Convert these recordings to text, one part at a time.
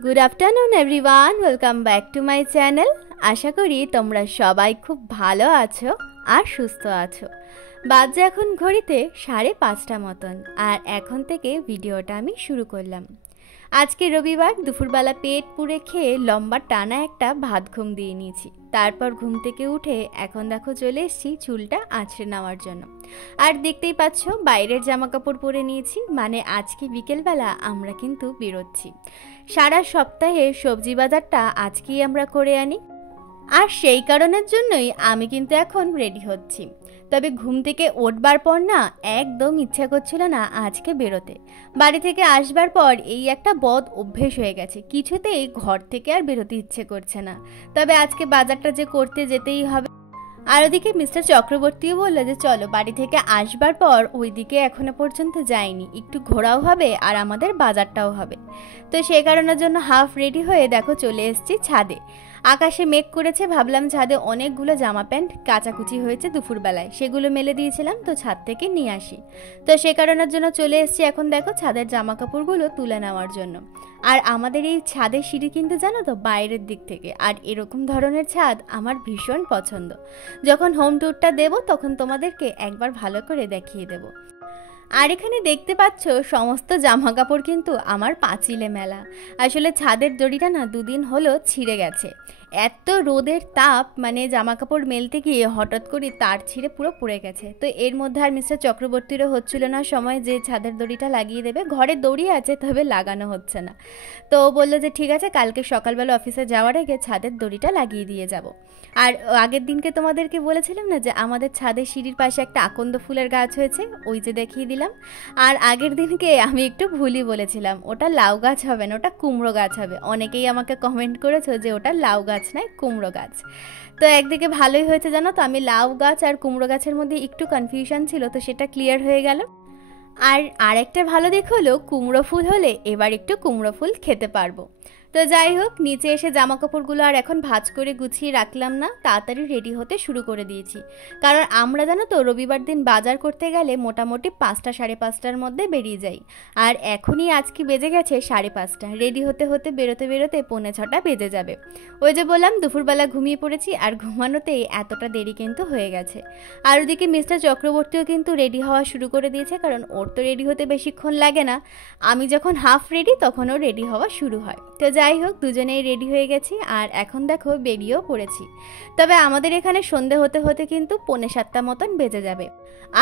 Good afternoon everyone, welcome back to my channel. আশা করি তোমরা সবাই খুব ভালো আছো আর সুস্থ আছো। বাজে এখন ঘড়িতে 5:30 মতন, আর এখন থেকে ভিডিওটা আমি শুরু করলাম। আজকে রবিবার, দুপুরবেলা পেট পুড়ে খেয়ে লম্বা টানা একটা ভাত ঘুম দিয়ে নিয়েছি। তারপর ঘুম থেকে উঠে এখন দেখো চলে এসেছি চুলটা আঁচড়ে নেওয়ার জন্য। আর দেখতেই পাচ্ছ বাইরের জামা কাপড় পরে নিয়েছি, মানে আজকে বিকেলবেলা আমরা কিন্তু বেরোচ্ছি। সারা সপ্তাহে সবজি বাজারটা আজকেই আমরা করে আনি, আর সেই কারণের জন্যই আমি কিন্তু এখন রেডি হচ্ছি। তবে ঘুম থেকে উঠবার পর না একদম ইচ্ছা করছিল না আজকে বেরোতে। বাড়ি থেকে আসবার পর এই একটা বদ অভ্যেস হয়ে গেছে, কিছুতেই ঘর থেকে আর বেরোতে ইচ্ছে করছে না। তবে আজকে বাজারটা যে করতে যেতেই হবে। আর ওদিকে মিস্টার চক্রবর্তীও বললো যে চলো, বাড়ি থেকে আসবার পর ওইদিকে এখনো পর্যন্ত যাইনি, একটু ঘোরাও হবে আর আমাদের বাজারটাও হবে। তো সেই কারণের জন্য হাফ রেডি হয়ে দেখো চলে এসেছি ছাদে। আকাশে মেঘ করেছে, ভাবলাম ছাদে অনেকগুলো জামা প্যান্ট কাচাকুচি হয়েছে দুপুরবেলায়, সেগুলো মেলে দিয়েছিলাম, তো ছাদ থেকে নিয়ে আসি। তো সে কারণের জন্য চলে এসেছি এখন দেখো ছাদের জামা কাপড়গুলো তুলে নেওয়ার জন্য। আর আমাদের এই ছাদের সিঁড়ি কিন্তু জানো তো বাইরের দিক থেকে, আর এরকম ধরনের ছাদ আমার ভীষণ পছন্দ। যখন হোম ট্যুরটা দেব তখন তোমাদেরকে একবার ভালো করে দেখিয়ে দেব। আর এখানে দেখতে পাচ্ছ সমস্ত জামা কাপড় কিন্তু আমার পাঁচিলে মেলা। আসলে ছাদের দড়িটা না দুদিন হলো ছিঁড়ে গেছে। এত রোদের তাপ, মানে জামা কাপড় মেলতে গিয়ে হঠাৎ করে তার ছিঁড়ে পুরো পড়ে গেছে। তো এর মধ্যে আর মিস্টার চক্রবর্তীরও হচ্ছিল না সময় যে ছাদের দড়িটা লাগিয়ে দেবে। ঘরে দড়ি আছে, তবে লাগানো হচ্ছে না। তো ও বললো যে ঠিক আছে, কালকে সকালবেলা অফিসে যাওয়ার আগে ছাদের দড়িটা লাগিয়ে দিয়ে যাব। আর আগের দিনকে তোমাদেরকে বলেছিলাম না যে আমাদের ছাদের সিঁড়ির পাশে একটা আকন্দ ফুলের গাছ হয়েছে, ওই যে দেখিয়ে দিলাম। আর আগের দিনকে আমি একটু ভুলই বলেছিলাম, ওটা লাউ গাছ হবে না, ওটা কুমড়ো গাছ হবে। অনেকেই আমাকে কমেন্ট করেছো যে ওটা লাউ গাছ নয়, কুমড়ো গাছ। তো একদিকে ভালোই হয়েছে জানো তো, আমি লাউ গাছ আর কুমড়ো গাছের মধ্যে একটু কনফিউশন ছিল, তো সেটা ক্লিয়ার হয়ে গেল। আর আরেকটা ভালো দিক হলো কুমড়ো ফুল হলে এবার একটু কুমড়ো ফুল খেতে পারবো। তো যাই হোক, নিচে এসে জামা কাপড়গুলো আর এখন ভাঁজ করে গুছিয়ে রাখলাম না, তাড়াতাড়ি রেডি হতে শুরু করে দিয়েছি। কারণ আমরা জানো তো রবিবার দিন বাজার করতে গেলে মোটামুটি 5টা 5:30টার মধ্যে বেরিয়ে যাই। আর এখনই আজকে বেজে গেছে 5:30, রেডি হতে হতে বেরোতে বেরোতে 5:45 বেজে যাবে। ওই যে বললাম দুপুরবেলা ঘুমিয়ে পড়েছি, আর ঘুমানোতেই এতটা দেরি কিন্তু হয়ে গেছে। আর ওদিকে মিস্টার চক্রবর্তীও কিন্তু রেডি হওয়া শুরু করে দিয়েছে, কারণ ওর তো রেডি হতে বেশিক্ষণ লাগে না। আমি যখন হাফ রেডি তখন ওর রেডি হওয়া শুরু হয়। তো যাই হোক, দুজনেই রেডি হয়ে গেছি, আর এখন দেখো বেরিয়েও পড়েছি। তবে আমাদের এখানে সন্ধে হতে হতে কিন্তু 6:45 মতন বেজে যাবে।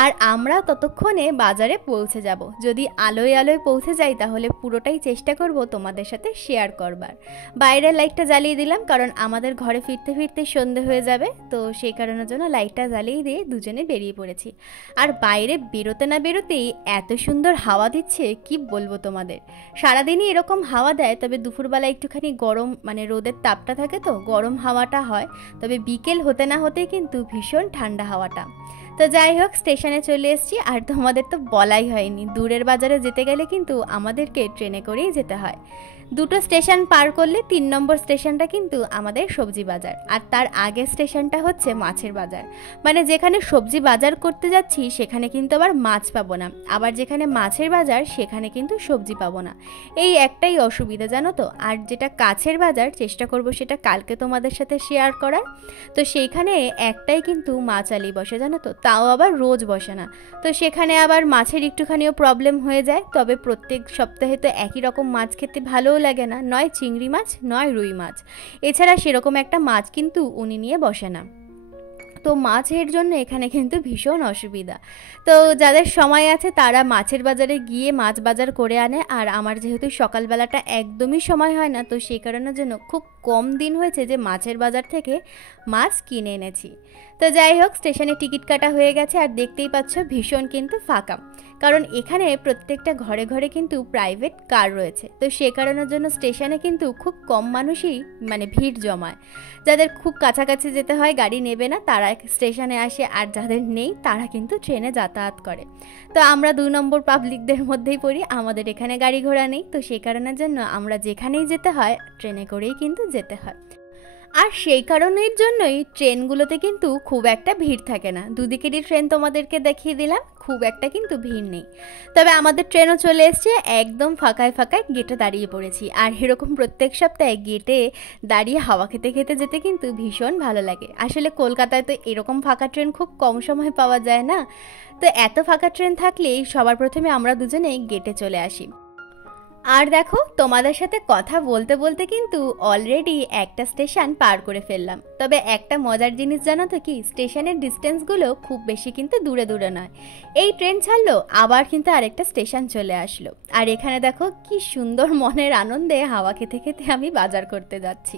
আর আমরা ততক্ষণে বাজারে পৌঁছে যাব। যদি আলোয় আলোয় পৌঁছে যাই তাহলে পুরোটাই চেষ্টা করব তোমাদের সাথে শেয়ার করবার। বাইরের লাইটটা জ্বালিয়ে দিলাম, কারণ আমাদের ঘরে ফিরতে ফিরতে সন্ধে হয়ে যাবে। তো সেই কারণের জন্য লাইটটা জ্বালিয়ে দিয়ে দুজনে বেরিয়ে পড়েছি। আর বাইরে বেরোতে না বেরোতেই এত সুন্দর হাওয়া দিচ্ছে, কি বলবো তোমাদের। সারাদিনই এরকম হাওয়া দেয়, তবে দুপুরবেলা একটুখানি গরম, মানে রোদের তাপটা থাকে তো গরম হাওয়াটা হয়। তবে বিকেল হতে না হতেই কিন্তু ভীষণ ঠান্ডা হাওয়াটা। তো যাই হোক, স্টেশনে চলে এসেছি। আর তোমাদের তো বলাই হয়নি, দূরের বাজারে যেতে গেলে কিন্তু আমাদেরকে ট্রেনে করেই যেতে হয়। 2টো স্টেশন পার করলে 3 নম্বর স্টেশনটা কিন্তু আমাদের সবজি বাজার, আর তার আগের স্টেশনটা হচ্ছে মাছের বাজার। মানে যেখানে সবজি বাজার করতে যাচ্ছি সেখানে কিন্তু আবার মাছ পাবো না, আবার যেখানে মাছের বাজার সেখানে কিন্তু সবজি পাবো না। এই একটাই অসুবিধা জানো তো। আর যেটা কাছের বাজার, চেষ্টা করব সেটা কালকে তোমাদের সাথে শেয়ার করার। তো সেইখানে একটাই কিন্তু মাছ আলি বসে জানো তো, তাও আবার রোজ বসে না। তো সেখানে আবার মাছের একটুখানিও প্রবলেম হয়ে যায়। তবে প্রত্যেক সপ্তাহে তো একই রকম মাছ খেতে ভালোও লাগে না, নয় চিংড়ি মাছ নয় রুই মাছ। এছাড়া সেরকম একটা মাছ কিন্তু উনি নিয়ে বসে না। তো মাছের জন্য এখানে কিন্তু ভীষণ অসুবিধা। তো যাদের সময় আছে তারা মাছের বাজারে গিয়ে মাছ বাজার করে আনে। আর আমার যেহেতু সকালবেলাটা একদমই সময় হয় না, তো সেই কারণের জন্য খুব কম দিন হয়েছে যে মাছের বাজার থেকে মাছ কিনে এনেছি। তো যাই হোক, স্টেশনে টিকিট কাটা হয়ে গেছে, আর দেখতেই পাচ্ছ ভীষণ কিন্তু ফাঁকা। কারণ এখানে প্রত্যেকটা ঘরে ঘরে কিন্তু প্রাইভেট কার রয়েছে। তো সে কারণের জন্য স্টেশনে কিন্তু খুব কম মানুষই, মানে ভিড় জমায়। যাদের খুব কাছাকাছি যেতে হয়, গাড়ি নেবে না, তারা স্টেশনে আসে, আর যাদের নেই তারা কিন্তু ট্রেনে যাতায়াত করে। তো আমরা 2 নম্বর পাবলিকদের মধ্যেই পড়ি, আমাদের এখানে গাড়ি ঘোড়া নেই। তো সেই কারণের জন্য আমরা যেখানেই যেতে হয় ট্রেনে করেই কিন্তু যেতে হয়। আর সেই কারণের জন্যই ট্রেনগুলোতে কিন্তু খুব একটা ভিড় থাকে না। দুদিকেরই ট্রেন তোমাদেরকে দেখিয়ে দিলাম, খুব একটা কিন্তু ভিড় নেই। তবে আমাদের ট্রেনও চলে এসছে, একদম ফাঁকায় ফাঁকায় গেটে দাঁড়িয়ে পড়েছি। আর এরকম প্রত্যেক সপ্তাহে গেটে দাঁড়িয়ে হাওয়া খেতে খেতে যেতে কিন্তু ভীষণ ভালো লাগে। আসলে কলকাতায় তো এরকম ফাঁকা ট্রেন খুব কম সময় পাওয়া যায় না, তো এত ফাঁকা ট্রেন থাকলেই সবার প্রথমে আমরা দুজনে গেটে চলে আসি। আর দেখো, তোমাদের সাথে কথা বলতে বলতে কিন্তু অলরেডি একটা স্টেশন পার করে ফেললাম। তবে একটা মজার জিনিস জানো তো কি, স্টেশনের ডিস্টেন্সগুলো খুব বেশি কিন্তু দূরে দূরে নয়। এই ট্রেন ছাড়লো, আবার কিন্তু আরেকটা স্টেশন চলে আসলো। আর এখানে দেখো কি সুন্দর মনের আনন্দে হাওয়া খেতে খেতে আমি বাজার করতে যাচ্ছি।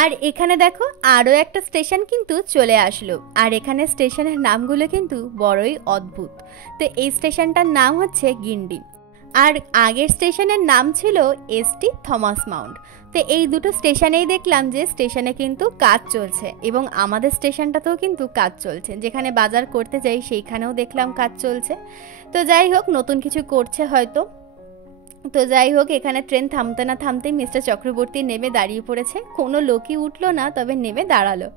আর এখানে দেখো আরও একটা স্টেশন কিন্তু চলে আসলো। আর এখানে স্টেশনের নামগুলো কিন্তু বড়ই অদ্ভুত। তো এই স্টেশনটার নাম হচ্ছে গিন্ডি, আর আগের স্টেশনের নাম ছিল এসটি থমাস মাউন্ট। তো এই দুটো স্টেশনেই দেখলাম যে স্টেশনে কিন্তু কাজ চলছে, এবং আমাদের স্টেশনটাতেও কিন্তু কাজ চলছে। যেখানে বাজার করতে যাই সেইখানেও দেখলাম কাজ চলছে। তো যাই হোক, নতুন কিছু করছে হয়তো। তো যাই হোক, এখানে ট্রেন থামতে না থামতেই মিস্টার চক্রবর্তী নেমে দাঁড়িয়ে পড়েছে। কোনো লোকই উঠলো না, তবে নেমে দাঁড়ালো।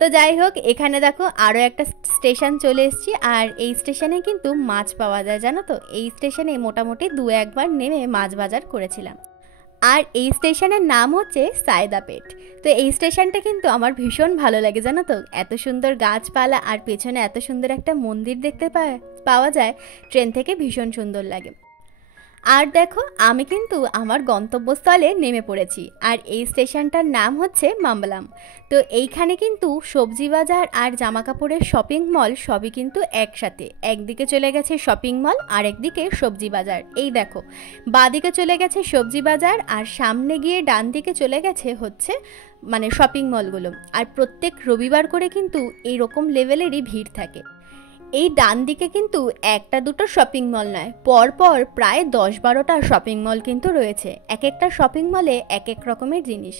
তো যাই হোক, এখানে দেখো আরও একটা স্টেশন চলে এসেছি। আর এই স্টেশনে কিন্তু মাছ পাওয়া যায়, জানো তো। এই স্টেশনে মোটামুটি 2-1 বার নেমে মাছ বাজার করেছিলাম। আর এই স্টেশনের নাম হচ্ছে সায়দাপেট। তো এই স্টেশনটা কিন্তু আমার ভীষণ ভালো লাগে, জানো তো। এত সুন্দর গাছপালা আর পেছনে এত সুন্দর একটা মন্দির দেখতে পাওয়া যায়, ট্রেন থেকে ভীষণ সুন্দর লাগে। আর দেখো, আমি কিন্তু আমার গন্তব্যস্থলে নেমে পড়েছি। আর এই স্টেশনটার নাম হচ্ছে মাম্বালাম। তো এইখানে কিন্তু সবজি বাজার আর জামা কাপড়ের শপিং মল সবই কিন্তু একসাথে। একদিকে চলে গেছে শপিং মল, আর একদিকে সবজি বাজার। এই দেখো, বাঁদিকে চলে গেছে সবজি বাজার, আর সামনে গিয়ে ডান দিকে চলে গেছে হচ্ছে মানে শপিং মলগুলো। আর প্রত্যেক রবিবার করে কিন্তু এইরকম লেভেলেরই ভিড় থাকে। এই ডান দিকে কিন্তু একটা দুটো শপিং মল নয়, পরপর প্রায় 10-12টা শপিং মল কিন্তু রয়েছে। এক একটা শপিং মলে এক এক রকমের জিনিস।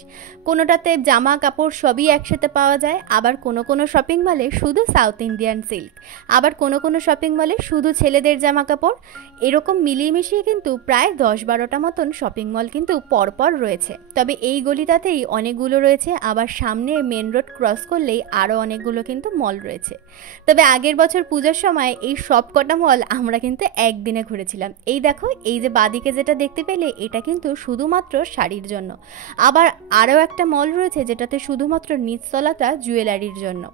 কোনোটাতে জামা কাপড় সবই একসাথে পাওয়া যায়, আবার কোনো কোনো শপিং মলে শুধু সাউথ ইন্ডিয়ান সিল্ক, আবার কোনো কোনো শপিং মলে শুধু ছেলেদের জামা কাপড়। এরকম মিলিয়ে মিশিয়ে কিন্তু প্রায় 10-12টা মতন শপিং মল কিন্তু পরপর রয়েছে। তবে এই গলিটাতেই অনেকগুলো রয়েছে, আবার সামনে মেন রোড ক্রস করলেই আরও অনেকগুলো কিন্তু মল রয়েছে। তবে আগের বছর পূজার সময় এই সব কটা মল আমরা কিন্তু একদিনে ঘুরেছিলাম। এই দেখো, এই যে বাদিকে যেটা দেখতে পেলে, এটা কিন্তু শুধুমাত্র শাড়ির জন্য। আবার আরও একটা মল রয়েছে যেটাতে শুধুমাত্র নিচতলাটা জুয়েলারির জন্য।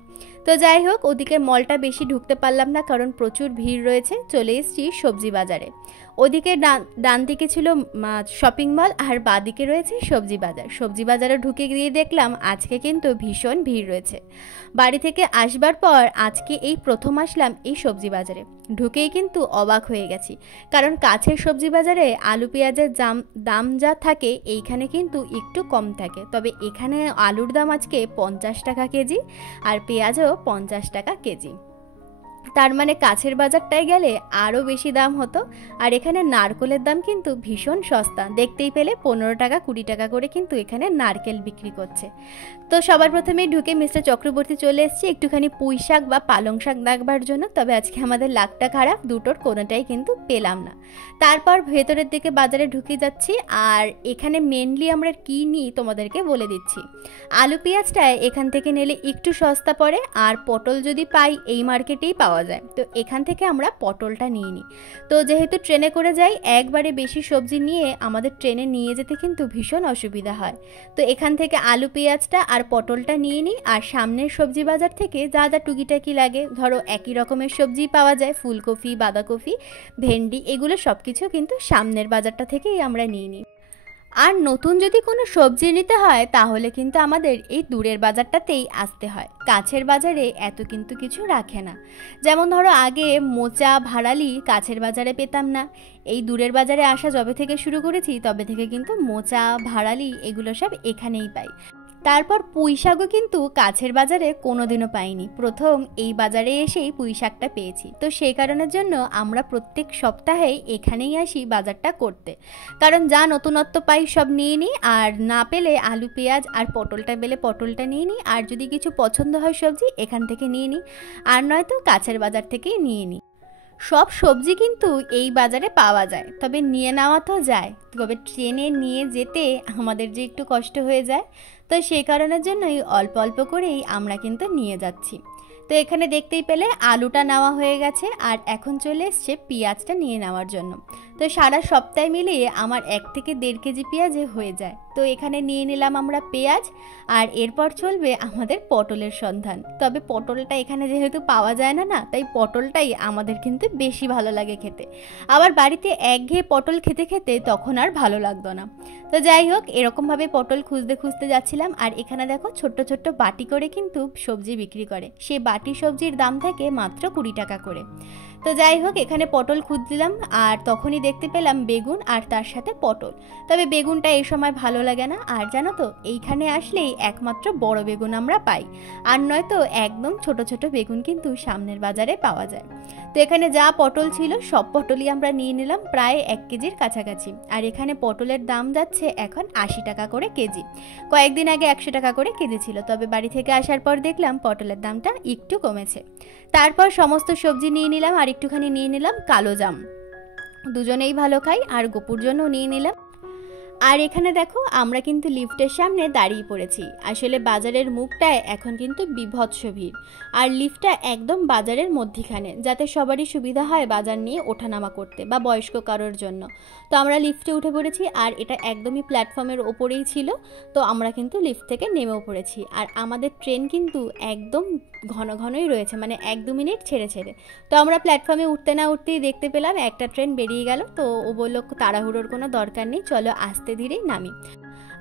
তো যাই হোক, ওদিকে মলটা বেশি ঢুকতে পারলাম না, কারণ প্রচুর ভিড় রয়েছে। চলে এসেছি সবজি বাজারে। ওদিকে ডান দিকে ছিল শপিং মল, আর বাদিকে রয়েছে সবজি বাজার। সবজি বাজারে ঢুকে গিয়ে দেখলাম আজকে কিন্তু ভীষণ ভিড় রয়েছে। বাড়ি থেকে আসবার পর আজকে এই প্রথম আসলাম এই সবজি বাজারে। ঢুকেই কিন্তু অবাক হয়ে গেছি, কারণ কাছের সবজি বাজারে আলু পেঁয়াজের দাম যা থাকে এইখানে কিন্তু একটু কম থাকে। তবে এখানে আলুর দাম আজকে 50 টাকা কেজি, আর পেঁয়াজও 50 টাকা কেজি। তার মানে কাছের বাজারটায় গেলে আরও বেশি দাম হতো। আর এখানে নারকেলের দাম কিন্তু ভীষণ সস্তা, দেখতেই পেলে 15 টাকা 20 টাকা করে কিন্তু এখানে নারকেল বিক্রি করছে। তো সবার প্রথমেই ঢুকে মিস্টার চক্রবর্তী চলে এসেছি একটুখানি পুঁই শাক বা পালং শাক দেখবার জন্য। তবে আজকে আমাদের লাকটা খারাপ, দুটোর কোনোটাই কিন্তু পেলাম না। তারপর ভেতরের দিকে বাজারে ঢুকে যাচ্ছি। আর এখানে মেনলি আমরা কী নিই তোমাদেরকে বলে দিচ্ছি। আলু পেঁয়াজটা এখান থেকে নিলে একটু সস্তা পড়ে, আর পটল যদি পাই এই মার্কেটেই পাওয়া যায়। তো এখান থেকে আমরা পটলটা নিয়ে নিই। তো যেহেতু ট্রেনে করে যাই, একবারে বেশি সবজি নিয়ে আমাদের ট্রেনে নিয়ে যেতে কিন্তু ভীষণ অসুবিধা হয়। তো এখান থেকে আলু পেঁয়াজটা আর পটলটা নিয়ে নিই। আর সামনের সবজি বাজার থেকে যা যা টুকিটাকি লাগে, ধরো একই রকমের সবজি পাওয়া যায়, ফুলকপি, বাঁধাকপি, ভেন্ডি, এগুলো সব কিছু কিন্তু সামনের বাজারটা থেকেই আমরা নিয়ে নিই। আর নতুন যদি কোনো সবজি নিতে হয় তাহলে কিন্তু আমাদের এই দূরের বাজারটাতেই আসতে হয়। কাছের বাজারে এত কিন্তু কিছু রাখে না। যেমন ধরো আগে মোচা, ভাড়ালি কাছের বাজারে পেতাম না। এই দূরের বাজারে আসা যবে থেকে শুরু করেছি তবে থেকে কিন্তু মোচা, ভাড়ালি এগুলো সব এখানেই পাই। তারপর পুঁই শাকও কিন্তু কাছের বাজারে কোনোদিনও পাইনি, প্রথম এই বাজারে এসেই পুঁই শাকটা পেয়েছি। তো সেই কারণের জন্য আমরা প্রত্যেক সপ্তাহেই এখানেই আসি বাজারটা করতে, কারণ যা নতুনত্ব পাই সব নিয়ে নিই। আর না পেলে আলু পেঁয়াজ আর পটলটা পেলে পটলটা নিয়ে নিই, আর যদি কিছু পছন্দ হয় সবজি এখান থেকে নিয়ে নিই, আর নয়তো কাছের বাজার থেকেই নিয়ে নিই। সব সবজি কিন্তু এই বাজারে পাওয়া যায়, তবে নিয়ে নেওয়া তো যায়, তবে ট্রেনে নিয়ে যেতে আমাদের যে একটু কষ্ট হয়ে যায়, তো সেই কারণের জন্যই অল্প অল্প করেই আমরা কিন্তু নিয়ে যাচ্ছি। তো এখানে দেখতেই পেলে আলুটা নেওয়া হয়ে গেছে, আর এখন চলে এসছে পেঁয়াজটা নিয়ে নেওয়ার জন্য। তো সারা সপ্তাহে মিলিয়ে আমার 1 থেকে 1.5 কেজি পেঁয়াজে হয়ে যায়। তো এখানে নিয়ে নিলাম আমরা পেঁয়াজ, আর এরপর চলবে আমাদের পটলের সন্ধান। তবে পটলটা এখানে যেহেতু পাওয়া যায় না, তাই পটলটাই আমাদের কিন্তু বেশি ভালো লাগে খেতে। আবার বাড়িতে একঘেয়ে পটল খেতে খেতে তখন আর ভালো লাগতো না। তো যাই হোক, এরকমভাবে পটল খুঁজতে খুঁজতে যাচ্ছিলাম, আর এখানে দেখো ছোট্ট ছোট্ট বাটি করে কিন্তু সবজি বিক্রি করে। সেই বাটি সবজির দাম থাকে মাত্র 20 টাকা করে। তো যাই হোক, এখানে পটল খুঁজছিলাম, আর তখনই দেখতে পেলাম বেগুন আর তার সাথে পটল। তবে বেগুনটা এই সময় ভালো লাগে না, আর জানো তো এইখানে আসলেই একমাত্র বড় বেগুন আমরা পাই, আর নয়তো একদম ছোট ছোট বেগুন কিন্তু সামনের বাজারে পাওয়া যায়। তো এখানে যা পটল ছিল সব পটলই আমরা নিয়ে নিলাম, প্রায় 1 কেজির কাছাকাছি। আর এখানে পটলের দাম যাচ্ছে এখন 80 টাকা করে কেজি। কয়েকদিন আগে 100 টাকা করে কেজি ছিল, তবে বাড়ি থেকে আসার পর দেখলাম পটলের দামটা একটু কমেছে। তারপর সমস্ত সবজি নিয়ে নিলাম, আর একটুখানি নিয়ে নিলাম কালো জাম, দুজনেই ভালো খাই, আর গোপুর জন্যও নিয়ে নিলাম। আর এখানে দেখো আমরা কিন্তু লিফটের সামনে দাঁড়িয়ে পড়েছি। আসলে বাজারের মুখটায় এখন কিন্তু বিভৎস ভিড়, আর লিফটটা একদম বাজারের মধ্যিখানে, যাতে সবারই সুবিধা হয় বাজার নিয়ে ওঠানামা করতে বা বয়স্ক কারোর জন্য। তো আমরা লিফটে উঠে পড়েছি, আর এটা একদমই প্ল্যাটফর্মের ওপরেই ছিল। তো আমরা কিন্তু লিফট থেকে নেমেও পড়েছি, আর আমাদের ট্রেন কিন্তু একদম ঘন ঘনই রয়েছে, মানে 1-2 মিনিট ছেড়ে ছেড়ে। তো আমরা প্ল্যাটফর্মে উঠতে না উঠতেই দেখতে পেলাম একটা ট্রেন বেরিয়ে গেল। তো ও বলল তাড়াহুড়োর কোনো দরকার নেই, চলো আস্তে ধীরেই নামি।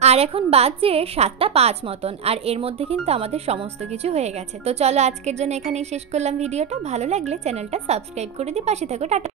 আর এখন বাজে 7:05 মতন, আর এর মধ্যে কিন্তু আমাদের সমস্ত কিছু হয়ে গেছে। তো চলো আজকের জন্য এখানেই শেষ করলাম ভিডিওটা। ভালো লাগলে চ্যানেলটা সাবস্ক্রাইব করে দিয়ে পাশে থাকো। টাটা।